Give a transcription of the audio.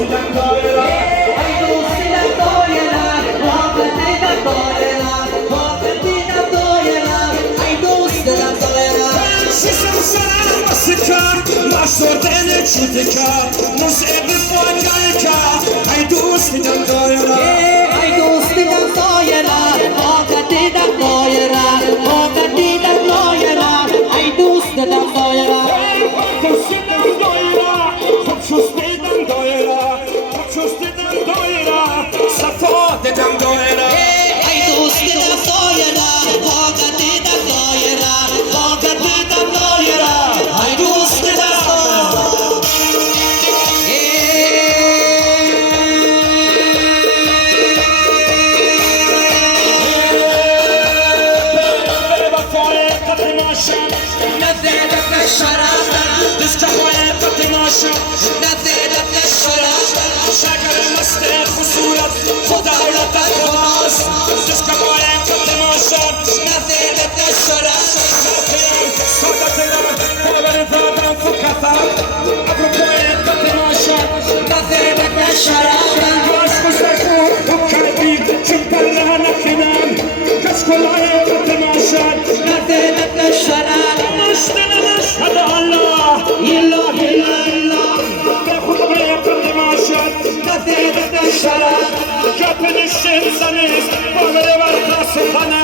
دیدم دایره ای دوست دیدم دایره واقعا دیدم دایره واقعا دیدم دایره ای دوست دیدم دایره شیشم سرم بسه کرد مشوردن چوده کرد موسیقی فاجل کرد ای دوست دیدم دایره ای دوست دیدم دایره واقعا دیدم دایره واقعا دیدم دایره ای دوست دیدم دایره کشیدم دایره خب چوست دیدم دایره خب چوست دیدم دایره صفا دیدم دایره ای دوست دیدم دایره واقعا دیدم دایره واقعا دیدم دایره ای دوست دیدم نزدت الشراب دسته‌های قطماشم نزدت الشراب شکر مست خصورت خدا لطف باز دسته‌های قطماشم نزدت الشراب ساده دلم باور دادم فکرم ابروی قطماشم نزدت الشراب باش مستقیم وکردی چون پله نخینم کس کلاه قطماشم نزدت الشراب مشتن مشهد الله اله الا الله به خدای قطماشم نزدت الشراب کپن شمسانیست باور ورقا سخنه